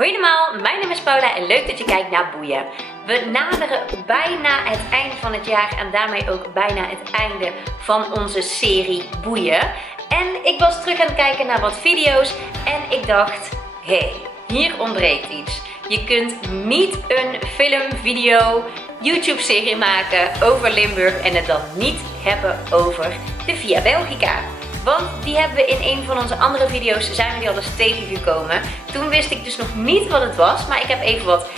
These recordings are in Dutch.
Hoi allemaal, mijn naam is Paula en leuk dat je kijkt naar Boeien. We naderen bijna het eind van het jaar en daarmee ook bijna het einde van onze serie Boeien. En ik was terug aan het kijken naar wat video's en ik dacht, hé, hier ontbreekt iets. Je kunt niet een film, video, YouTube-serie maken over Limburg en het dan niet hebben over de Via Belgica. Want die hebben we in een van onze andere video's, zijn we die al eens tegengekomen. Toen wist ik dus nog niet wat het was, maar ik heb even wat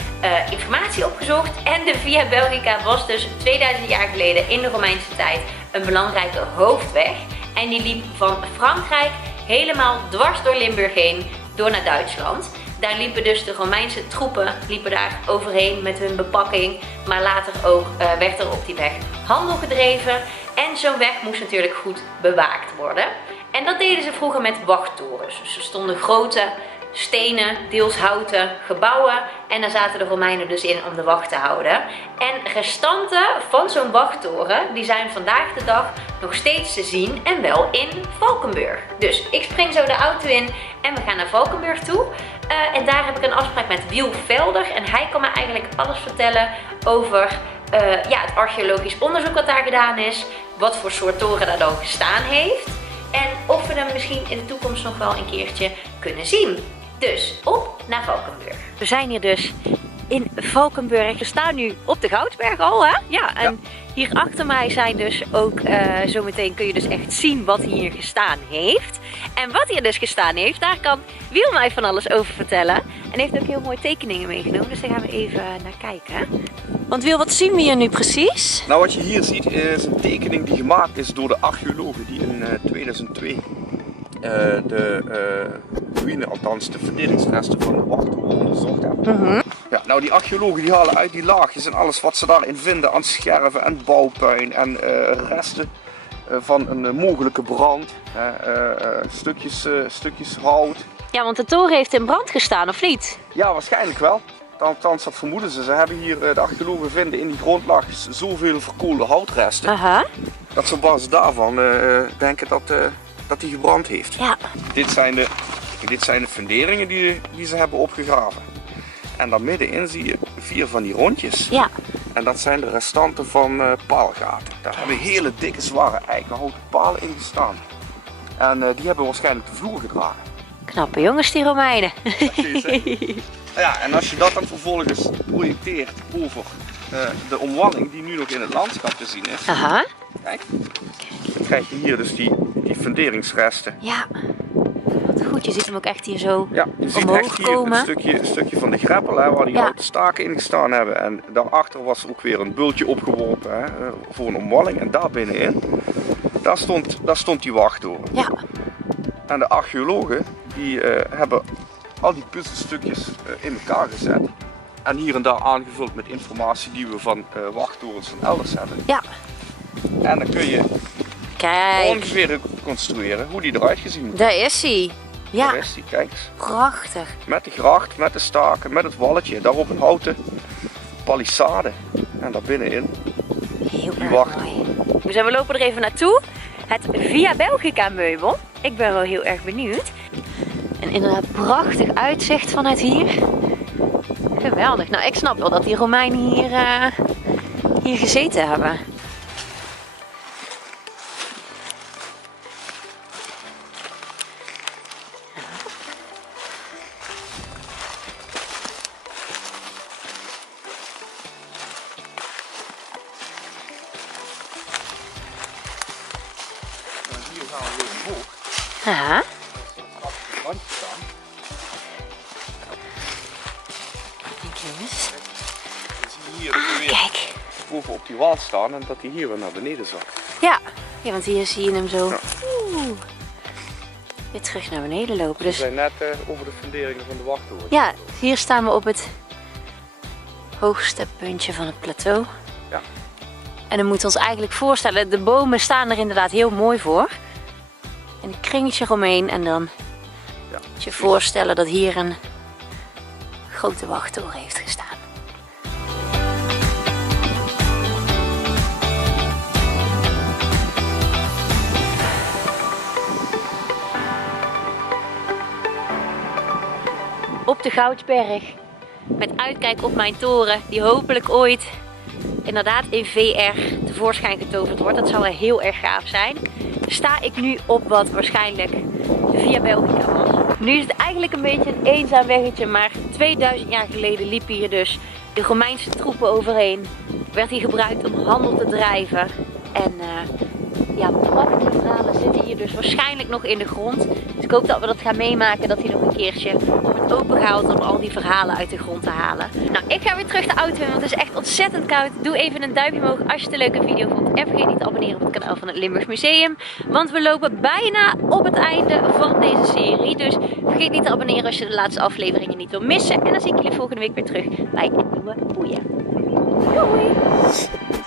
informatie opgezocht. En de Via Belgica was dus 2000 jaar geleden in de Romeinse tijd een belangrijke hoofdweg. En die liep van Frankrijk helemaal dwars door Limburg heen, door naar Duitsland. Daar liepen dus de Romeinse troepen daar overheen met hun bepakking. Maar later ook werd er op die weg handel gedreven. En zo'n weg moest natuurlijk goed bewaakt worden. En dat deden ze vroeger met wachttorens. Dus er stonden grote stenen, deels houten gebouwen. En daar zaten de Romeinen dus in om de wacht te houden. En restanten van zo'n wachttoren, die zijn vandaag de dag nog steeds te zien en wel in Valkenburg. Dus ik spring zo de auto in en we gaan naar Valkenburg toe. En daar heb ik een afspraak met Wiel Velder. En hij kan me eigenlijk alles vertellen over het archeologisch onderzoek wat daar gedaan is. Wat voor soort toren daar dan gestaan heeft. En of we hem misschien in de toekomst nog wel een keertje kunnen zien. Dus op naar Valkenburg. We zijn hier dus in Valkenburg. We staan nu op de Goudsberg al, hè? Ja, en hier achter mij zijn dus ook, zometeen kun je dus echt zien wat hier gestaan heeft. En wat hier dus gestaan heeft, daar kan Wiel mij van alles over vertellen. En heeft ook heel mooie tekeningen meegenomen, dus daar gaan we even naar kijken. Want Wiel, wat zien we hier nu precies? Nou, wat je hier ziet is een tekening die gemaakt is door de archeologen die in 2002 de ruïne, althans de verdedigingsresten van de wachttoren onderzocht hebben. Ja, nou, die archeologen die halen uit die laagjes en alles wat ze daarin vinden aan scherven en bouwpuin en resten van een mogelijke brand, stukjes hout. Ja, want de toren heeft in brand gestaan, of niet? Ja, waarschijnlijk wel. Althans, dat vermoeden ze. Ze hebben hier, de archeologen vinden in die grondlaagjes zoveel verkoolde houtresten. Dat ze op basis daarvan denken dat die gebrand heeft. Ja. Dit zijn de funderingen die ze hebben opgegraven. En daar middenin zie je 4 van die rondjes. Ja. En dat zijn de restanten van paalgaten. Daar hebben hele dikke, zware eikenhouten palen in gestaan. En die hebben waarschijnlijk de vloer gedragen. Knappe jongens, die Romeinen. Ja, en als je dat dan vervolgens projecteert over de omwalling die nu nog in het landschap te zien is. Kijk, dan krijg je hier dus die funderingsresten. Ja, wat goed. Je ziet hem ook echt hier zo ja, je ziet omhoog echt hier komen. Een stukje van de greppel, hè, waar die houten staken in gestaan hebben. En daarachter was ook weer een bultje opgeworpen, hè, voor een omwalling. En daar binnenin, daar stond die wachttoren. Ja. En de archeologen die hebben al die puzzelstukjes in elkaar gezet. En hier en daar aangevuld met informatie die we van wachttorens van elders hebben. Ja. En dan kun je ongeveer reconstrueren hoe die eruit gezien moet. Daar is hij. Ja. Daar is hij, kijk eens. Prachtig. Met de gracht, met de staken, met het walletje. Daarop een houten palissade. En daar binnenin heel die erg mooi. Dus we lopen er even naartoe. Het Via Belgica meubel. Ik ben wel heel erg benieuwd. En inderdaad prachtig uitzicht vanuit hier. Geweldig. Nou, ik snap wel dat die Romeinen hier gezeten hebben. Hier gaan we weer omhoog. Aha. Randje staan. Kijk eens. Dan zie je hier dat we weer Kijk. boven op die wal staan en dat hij hier weer naar beneden zakt. Ja, want hier zie je hem zo Ja. weer terug naar beneden lopen. We Dus zijn net over de funderingen van de wachttoren. ja, hier staan we op het hoogste puntje van het plateau. Ja. En dan moeten we ons eigenlijk voorstellen, de bomen staan er inderdaad heel mooi voor. En een kringetje omheen en dan moet je voorstellen dat hier een grote wachttoren heeft gestaan. op de Goudsberg. Met uitkijk op mijn toren, die hopelijk ooit inderdaad in VR tevoorschijn getoverd wordt. Dat zou wel heel erg gaaf zijn. Sta ik nu op wat waarschijnlijk de Via Belgica was. Nu is het eigenlijk een beetje een eenzaam weggetje, maar 2000 jaar geleden liepen hier dus de Romeinse troepen overheen. Werd hier gebruikt om handel te drijven. En ja, prachtige verhalen zitten hier dus waarschijnlijk nog in de grond. Dus ik hoop dat we dat gaan meemaken, dat hij nog een keertje wordt opengehaald om al die verhalen uit de grond te halen. Nou, ik ga weer terug de auto in, want het is echt ontzettend koud. Doe even een duimpje omhoog als je het een leuke video vond. En vergeet niet te abonneren op het kanaal van het Limburgs Museum. Want we lopen bijna op het einde van deze serie. Dus vergeet niet te abonneren als je de laatste afleveringen niet wil missen. En dan zie ik jullie volgende week weer terug bij een nieuwe boeien. Doei!